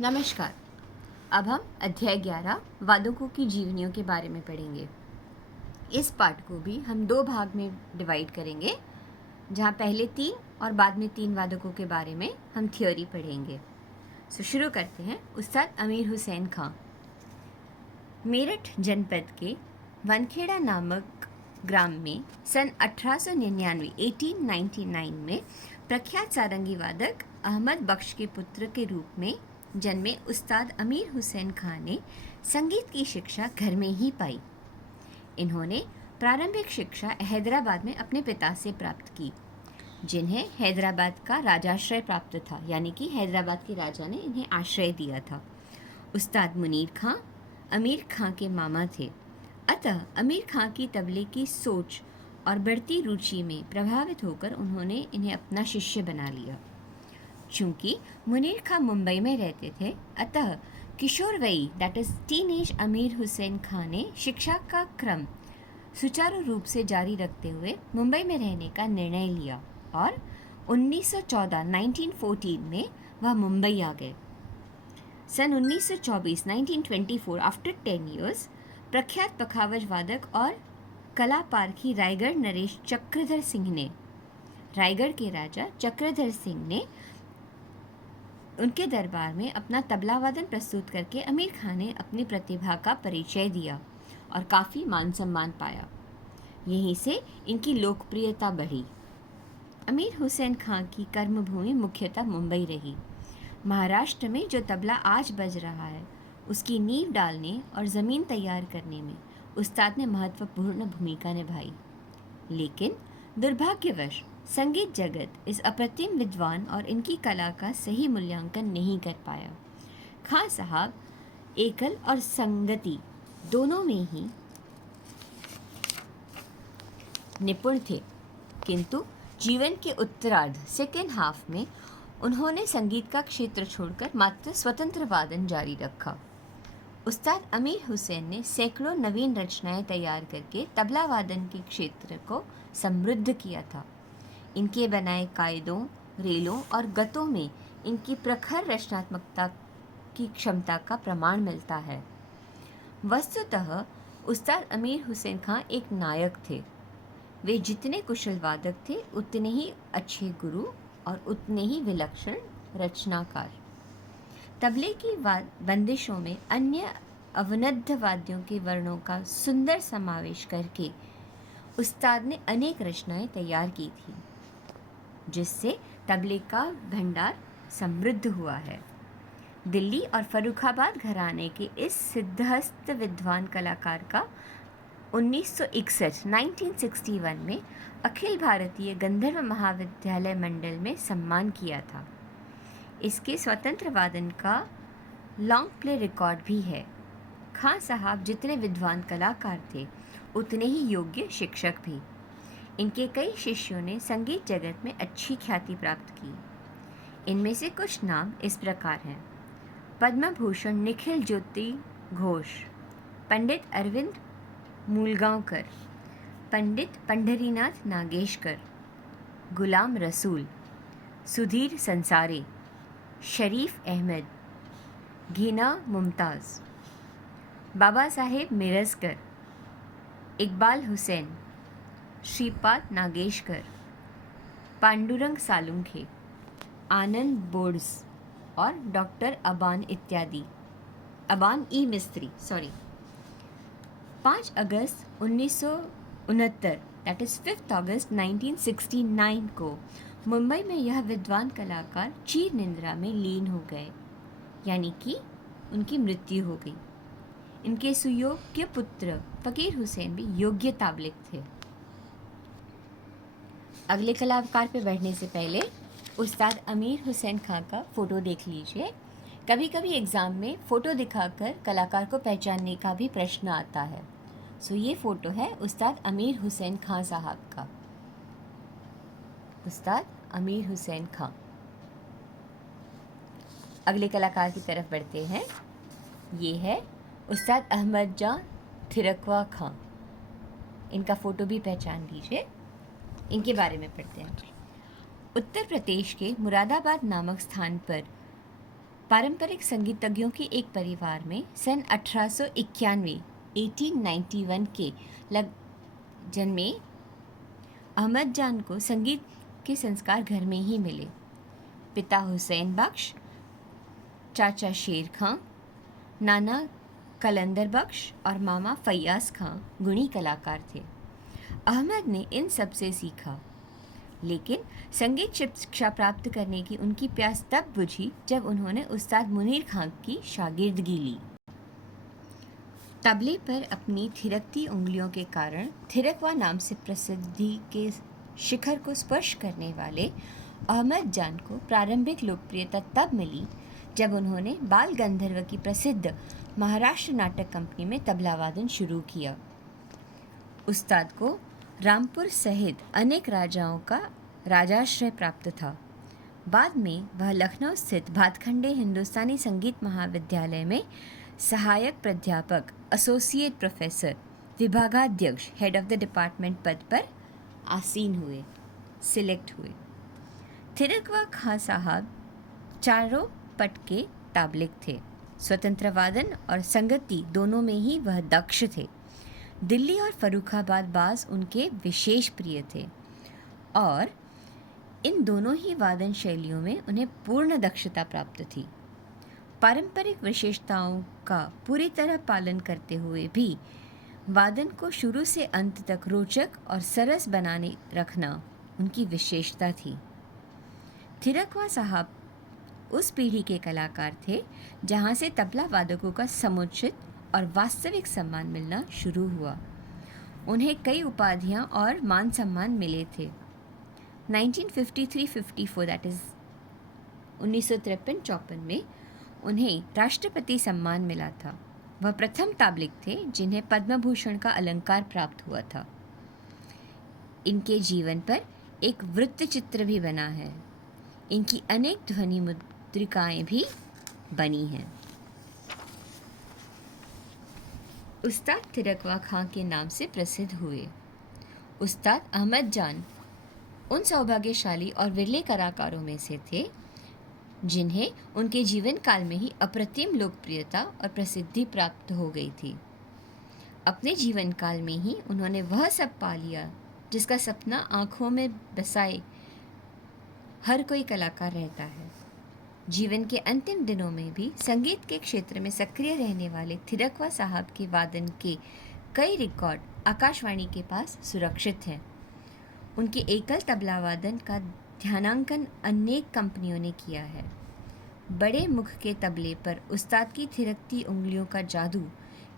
नमस्कार। अब हम अध्याय 11 वादकों की जीवनियों के बारे में पढ़ेंगे। इस पाठ को भी हम 2 भाग में डिवाइड करेंगे, जहाँ पहले 3 और बाद में 3 वादकों के बारे में हम थ्योरी पढ़ेंगे। शुरू करते हैं। उस्ताद अमीर हुसैन खां मेरठ जनपद के वनखेड़ा नामक ग्राम में सन 1899 में प्रख्यात सारंगी वादक अहमद बख्श के पुत्र के रूप में जन्मे उस्ताद अमीर हुसैन खां ने संगीत की शिक्षा घर में ही पाई। इन्होंने प्रारंभिक शिक्षा हैदराबाद में अपने पिता से प्राप्त की, जिन्हें हैदराबाद का राजाश्रय प्राप्त था, यानी कि हैदराबाद के राजा ने इन्हें आश्रय दिया था। उस्ताद मुनीर खां अमीर खां के मामा थे, अतः अमीर खां की तबले की सोच और बढ़ती रुचि में प्रभावित होकर उन्होंने इन्हें अपना शिष्य बना लिया। चूंकि मुनीर खां मुंबई में रहते थे, अतः किशोरवयी दैट इज टीनेज अमीर हुसैन खां ने शिक्षा का क्रम सुचारू रूप से जारी रखते हुए मुंबई में रहने का निर्णय लिया और 1914 में वह मुंबई आ गए। सन 1924 आफ्टर 10 years प्रख्यात पखावज वादक और कला पारखी रायगढ़ नरेश चक्रधर सिंह ने, रायगढ़ के राजा चक्रधर सिंह ने उनके दरबार में अपना तबला वादन प्रस्तुत करके अमीर खां ने अपनी प्रतिभा का परिचय दिया और काफ़ी मान सम्मान पाया। यहीं से इनकी लोकप्रियता बढ़ी। अमीर हुसैन खां की कर्मभूमि मुख्यतः मुंबई रही। महाराष्ट्र में जो तबला आज बज रहा है, उसकी नींव डालने और ज़मीन तैयार करने में उस्ताद ने महत्वपूर्ण भूमिका निभाई। लेकिन दुर्भाग्यवश संगीत जगत इस अप्रतिम विद्वान और इनकी कला का सही मूल्यांकन नहीं कर पाया। खां साहब एकल और संगति दोनों में ही निपुण थे, किंतु जीवन के उत्तरार्ध सेकेंड हाफ में उन्होंने संगीत का क्षेत्र छोड़कर मात्र स्वतंत्र वादन जारी रखा। उस्ताद अमीर हुसैन ने सैकड़ों नवीन रचनाएं तैयार करके तबला वादन के क्षेत्र को समृद्ध किया था। इनके बनाए कायदों, रेलों और गतों में इनकी प्रखर रचनात्मकता की क्षमता का प्रमाण मिलता है। वस्तुतः उस्ताद अमीर हुसैन खां एक नायक थे। वे जितने कुशल वादक थे, उतने ही अच्छे गुरु और उतने ही विलक्षण रचनाकार। तबले की बंदिशों में अन्य अवनद्ध वाद्यों के वर्णों का सुंदर समावेश करके उस्ताद ने अनेक रचनाएं तैयार की थी, जिससे तबले का भंडार समृद्ध हुआ है। दिल्ली और फर्रुखाबाद घराने के इस सिद्धहस्त विद्वान कलाकार का 1961 में अखिल भारतीय गंधर्व महाविद्यालय मंडल में सम्मान किया था। इसके स्वतंत्र वादन का लॉन्ग प्ले रिकॉर्ड भी है। खां साहब जितने विद्वान कलाकार थे, उतने ही योग्य शिक्षक भी। इनके कई शिष्यों ने संगीत जगत में अच्छी ख्याति प्राप्त की। इनमें से कुछ नाम इस प्रकार हैं: पद्म भूषण निखिल ज्योति घोष, पंडित अरविंद मूलगांवकर, पंडित पंढरीनाथ नागेशकर, गुलाम रसूल, सुधीर संसारे, शरीफ अहमद, घीना मुमताज़, बाबा साहेब मिरजकर, इकबाल हुसैन, श्रीपाद नागेशकर, पांडुरंग सालुंखे, आनंद बोर्ड्स और डॉक्टर अबान इत्यादि। अबान ई मिस्त्री 5 अगस्त 1969 दैट इज़ 5 अगस्त 1969 को मुंबई में यह विद्वान कलाकार चीर निंद्रा में लीन हो गए, यानी कि उनकी मृत्यु हो गई। इनके सुयोग्य पुत्र फ़कीर हुसैन भी योग्य ताबलिग थे। अगले कलाकार पे बढ़ने से पहले उस्ताद अमीर हुसैन खां का फ़ोटो देख लीजिए। कभी कभी एग्ज़ाम में फ़ोटो दिखाकर कलाकार को पहचानने का भी प्रश्न आता है। ये फ़ोटो है उस्ताद अमीर हुसैन खां साहब का। उस्ताद अमीर हुसैन खां। अगले कलाकार की तरफ बढ़ते हैं। ये है उस्ताद अहमद जान थिरकवा खां। इनका फ़ोटो भी पहचान लीजिए। इनके बारे में पढ़ते हैं। उत्तर प्रदेश के मुरादाबाद नामक स्थान पर पारंपरिक संगीतज्ञों के एक परिवार में सन 1891 के लग जन्मे अहमद जान को संगीत के संस्कार घर में ही मिले। पिता हुसैन बख्श, चाचा शेर खां, नाना कलंदर बख्श और मामा फैयाज खां गुणी कलाकार थे। अहमद ने इन सब से सीखा, लेकिन संगीत शिक्षा प्राप्त करने की उनकी प्यास तब बुझी जब उन्होंने उस्ताद मुनीर खां की शागिर्दगी ली। तबले पर अपनी थिरकती उंगलियों के कारण थिरकवा नाम से प्रसिद्धि के शिखर को स्पर्श करने वाले अहमद जान को प्रारंभिक लोकप्रियता तब मिली जब उन्होंने बाल गंधर्व की प्रसिद्ध महाराष्ट्र नाटक कंपनी में तबला वादन शुरू किया। उस्ताद को रामपुर सहित अनेक राजाओं का राजाश्रय प्राप्त था। बाद में वह लखनऊ स्थित भातखंडे हिंदुस्तानी संगीत महाविद्यालय में सहायक प्राध्यापक, एसोसिएट प्रोफेसर, विभागाध्यक्ष, हेड ऑफ द डिपार्टमेंट पद पर आसीन हुए, सिलेक्ट हुए। थिरकवा खां साहब चारों पट के ताबलिक थे। स्वतंत्र वादन और संगति दोनों में ही वह दक्ष थे। दिल्ली और फर्रुखाबाद बाज उनके विशेष प्रिय थे और इन दोनों ही वादन शैलियों में उन्हें पूर्ण दक्षता प्राप्त थी। पारंपरिक विशेषताओं का पूरी तरह पालन करते हुए भी वादन को शुरू से अंत तक रोचक और सरस बनाने रखना उनकी विशेषता थी। थिरकवा साहब उस पीढ़ी के कलाकार थे जहां से तबला वादकों का समुचित और वास्तविक सम्मान मिलना शुरू हुआ। उन्हें कई उपाधियां और मान सम्मान मिले थे। 1953-54 दैट इज़ 1953-54 में उन्हें राष्ट्रपति सम्मान मिला था। वह प्रथम ताबलिक थे जिन्हें पद्म भूषण का अलंकार प्राप्त हुआ था। इनके जीवन पर एक वृत्त चित्र भी बना है। इनकी अनेक ध्वनि मुद्रिकाएं भी बनी हैं। उस्ताद थिरकवा खां के नाम से प्रसिद्ध हुए। उस्ताद अहमद जान उन सौभाग्यशाली और विरले कलाकारों में से थे जिन्हें उनके जीवन काल में ही अप्रतिम लोकप्रियता और प्रसिद्धि प्राप्त हो गई थी। अपने जीवन काल में ही उन्होंने वह सब पा लिया जिसका सपना आँखों में बसाए हर कोई कलाकार रहता है। जीवन के अंतिम दिनों में भी संगीत के क्षेत्र में सक्रिय रहने वाले थिरकवा साहब के वादन के कई रिकॉर्ड आकाशवाणी के पास सुरक्षित हैं। उनके एकल तबला वादन का ध्यानांकन अनेक कंपनियों ने किया है। बड़े मुख के तबले पर उस्ताद की थिरकती उंगलियों का जादू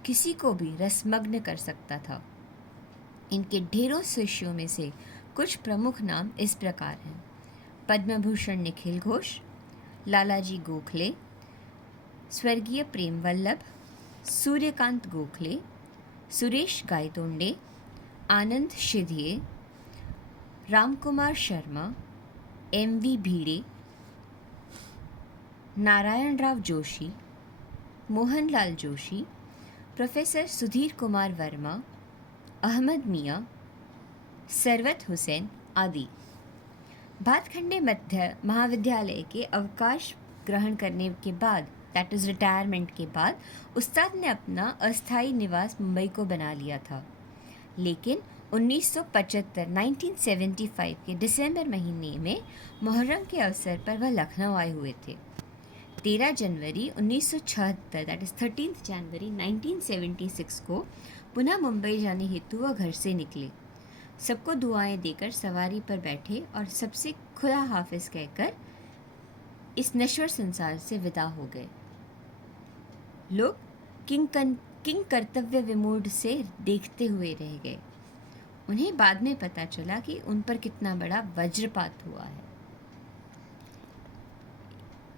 किसी को भी रसमग्न कर सकता था। इनके ढेरों शिष्यों में से कुछ प्रमुख नाम इस प्रकार हैं: पद्म भूषण निखिल घोष, लालाजी गोखले, स्वर्गीय प्रेम वल्लभ, सूर्यकांत गोखले, सुरेश गायतोंडे, आनंद शिधिये, रामकुमार शर्मा, एम.वी. भिड़े, नारायण राव जोशी, मोहनलाल जोशी, प्रोफेसर सुधीर कुमार वर्मा, अहमद मियाँ, सरवत हुसैन आदि। भातखंडे मध्य महाविद्यालय के अवकाश ग्रहण करने के बाद दैट इज़ रिटायरमेंट के बाद उस्ताद ने अपना अस्थायी निवास मुंबई को बना लिया था। लेकिन 1975 के दिसंबर महीने में मुहर्रम के अवसर पर वह लखनऊ आए हुए थे। 13 जनवरी 1976 दैट इज़ 13 जनवरी 1976 को पुनः मुंबई जाने हेतु वह घर से निकले। सबको दुआएं देकर सवारी पर बैठे और सबसे खुदा हाफिज कहकर इस नश्वर संसार से विदा हो गए। लोग किंग कर्तव्य विमूढ़ से देखते हुए रह गए। उन्हें बाद में पता चला कि उन पर कितना बड़ा वज्रपात हुआ है।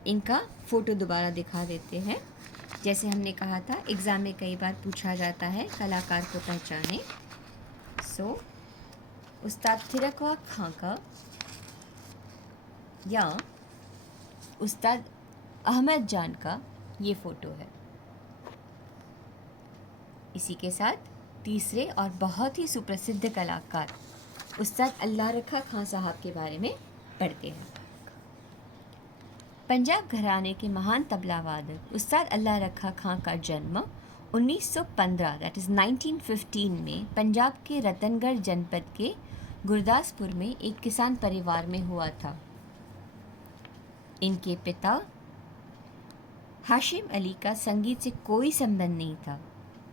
इनका फोटो दोबारा दिखा देते हैं। जैसे हमने कहा था एग्ज़ाम में कई बार पूछा जाता है कलाकार को पहचाने। उस्ताद थिरकवा खां का या उस्ताद अहमद जान का ये फ़ोटो है। इसी के साथ तीसरे और बहुत ही सुप्रसिद्ध कलाकार उस्ताद अल्लाह रखा खां साहब के बारे में पढ़ते हैं। पंजाब घराने के महान तबला वादक उस्ताद अल्लाह रखा खां का जन्म 1915 दैट इज़ 1915 में पंजाब के रतनगढ़ जनपद के गुरदासपुर में एक किसान परिवार में हुआ था। इनके पिता हाशिम अली का संगीत से कोई संबंध नहीं था,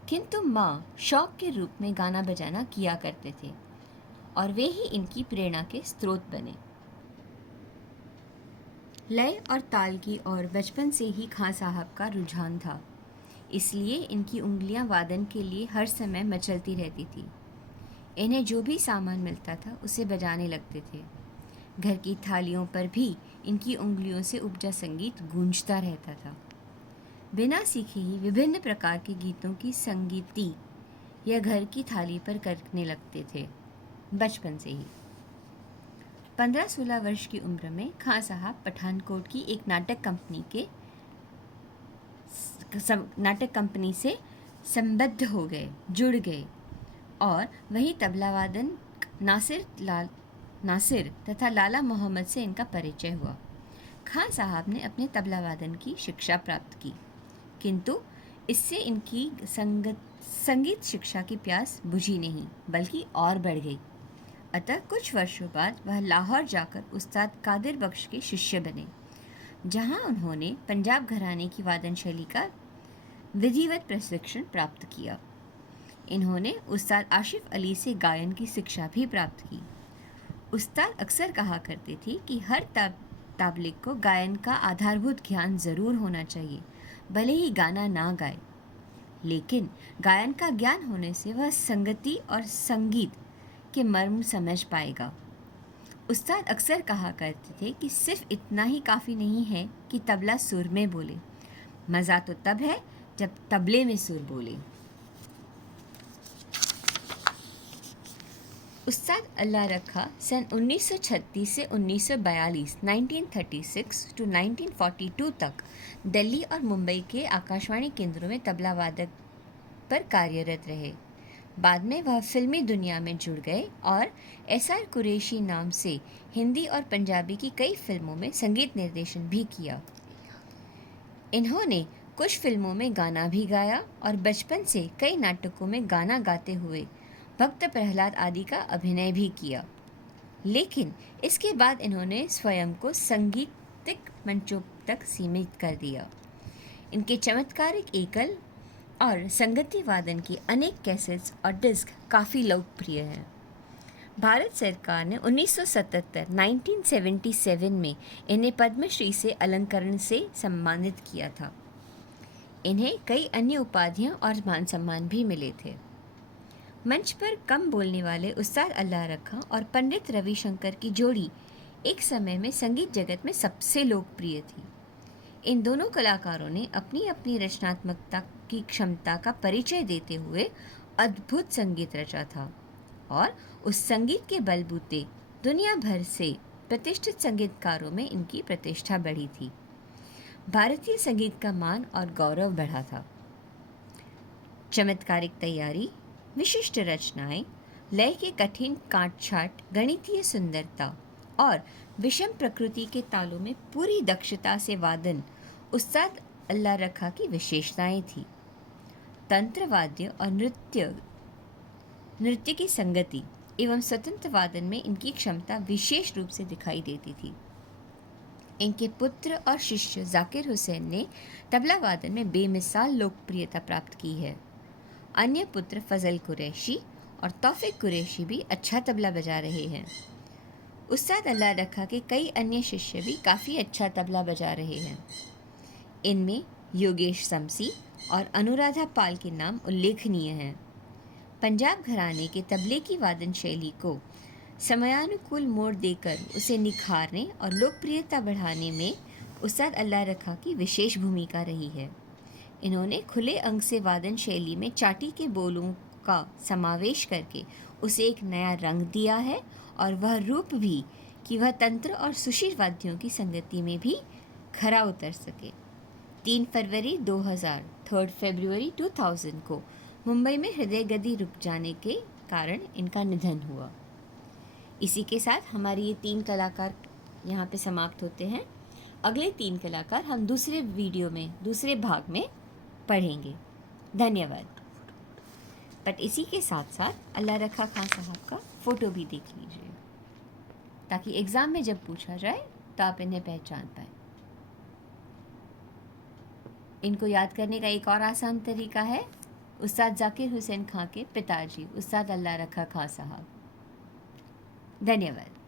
किंतु माँ शौक के रूप में गाना बजाना किया करते थे और वे ही इनकी प्रेरणा के स्रोत बने। लय और ताल की ओर बचपन से ही खां साहब का रुझान था, इसलिए इनकी उंगलियां वादन के लिए हर समय मचलती रहती थी। इन्हें जो भी सामान मिलता था उसे बजाने लगते थे। घर की थालियों पर भी इनकी उंगलियों से उपजा संगीत गूंजता रहता था। बिना सीखे ही विभिन्न प्रकार के गीतों की संगीती या घर की थाली पर करने लगते थे बचपन से ही। 15-16 वर्ष की उम्र में खां साहब पठानकोट की एक नाटक कंपनी से संबद्ध हो गए, जुड़ गए और वहीं तबला वादन नासिर तथा लाला मोहम्मद से इनका परिचय हुआ। खां साहब ने अपने तबला वादन की शिक्षा प्राप्त की, किंतु इससे इनकी संगीत शिक्षा की प्यास बुझी नहीं बल्कि और बढ़ गई। अतः कुछ वर्षों बाद वह लाहौर जाकर उस्ताद कादिर बख्श के शिष्य बने, जहां उन्होंने पंजाब घराने की वादन शैली का विधिवत प्रशिक्षण प्राप्त किया। इन्होंने उस्ताद आशिफ अली से गायन की शिक्षा भी प्राप्त की। उस्ताद अक्सर कहा करते थे कि हर ताबलिग को गायन का आधारभूत ज्ञान ज़रूर होना चाहिए, भले ही गाना ना गाए, लेकिन गायन का ज्ञान होने से वह संगति और संगीत के मर्म समझ पाएगा। उस्ताद अक्सर कहा करते थे कि सिर्फ इतना ही काफ़ी नहीं है कि तबला सुर में बोले, मज़ा तो तब है जब तबले में सुर बोले। उस्ताद अल्लाह रखा सन 1936 से 1942 1936 टू 1942 तक दिल्ली और मुंबई के आकाशवाणी केंद्रों में तबला वादक पर कार्यरत रहे। बाद में वह फिल्मी दुनिया में जुड़ गए और एसआर कुरैशी नाम से हिंदी और पंजाबी की कई फिल्मों में संगीत निर्देशन भी किया। इन्होंने कुछ फिल्मों में गाना भी गाया और बचपन से कई नाटकों में गाना गाते हुए भक्त प्रहलाद आदि का अभिनय भी किया, लेकिन इसके बाद इन्होंने स्वयं को संगीतिक मंचों तक सीमित कर दिया। इनके चमत्कारिक एकल और संगति वादन की अनेक कैसेट्स और डिस्क काफ़ी लोकप्रिय हैं। भारत सरकार ने 1977 में इन्हें पद्मश्री से अलंकरण से सम्मानित किया था। इन्हें कई अन्य उपाधियां और मान सम्मान भी मिले थे। मंच पर कम बोलने वाले उस्ताद अल्लाह रखा और पंडित रविशंकर की जोड़ी एक समय में संगीत जगत में सबसे लोकप्रिय थी। इन दोनों कलाकारों ने अपनी अपनी रचनात्मकता की क्षमता का परिचय देते हुए अद्भुत संगीत रचा था और उस संगीत के बलबूते दुनिया भर से प्रतिष्ठित संगीतकारों में इनकी प्रतिष्ठा बढ़ी थी। भारतीय संगीत का मान और गौरव बढ़ा था। चमत्कारिक तैयारी, विशिष्ट रचनाएं, लय के कठिन काट-छाट, गणितीय सुंदरता और विषम प्रकृति के तालों में पूरी दक्षता से वादन उस्ताद अल्लाह रखा की विशेषताएं थी। तंत्र वाद्य और नृत्य की संगति एवं स्वतंत्र वादन में इनकी क्षमता विशेष रूप से दिखाई देती थी। इनके पुत्र और शिष्य जाकिर हुसैन ने तबला वादन में बेमिसाल लोकप्रियता प्राप्त की है। अन्य पुत्र फजल कुरैशी और तौफिक कुरैशी भी अच्छा तबला बजा रहे हैं। उस्ताद अल्लाह रखा के कई अन्य शिष्य भी काफ़ी अच्छा तबला बजा रहे हैं। इनमें योगेश समसी और अनुराधा पाल के नाम उल्लेखनीय हैं। पंजाब घराने के तबले की वादन शैली को समयानुकूल मोड़ देकर उसे निखारने और लोकप्रियता बढ़ाने में उस्ताद अल्लाह रखा की विशेष भूमिका रही है। इन्होंने खुले अंग से वादन शैली में चाटी के बोलों का समावेश करके उसे एक नया रंग दिया है और वह रूप भी कि वह तंत्र और सुशील वाद्यों की संगति में भी खरा उतर सके। 3 फरवरी 2000, 3 फरवरी 2000 को मुंबई में हृदय गति रुक जाने के कारण इनका निधन हुआ। इसी के साथ हमारे ये 3 कलाकार यहाँ पे समाप्त होते हैं। अगले 3 कलाकार हम दूसरे वीडियो में, दूसरे भाग में पढ़ेंगे। धन्यवाद। बट इसी के साथ साथ अल्लाह रखा खां साहब का फ़ोटो भी देख लीजिए, ताकि एग्ज़ाम में जब पूछा जाए तो आप इन्हें पहचान पाएँ। इनको याद करने का एक और आसान तरीका है, उस्ताद जाकिर हुसैन खां के पिताजी उस्ताद अल्लाह रखा खां साहब। धन्यवाद।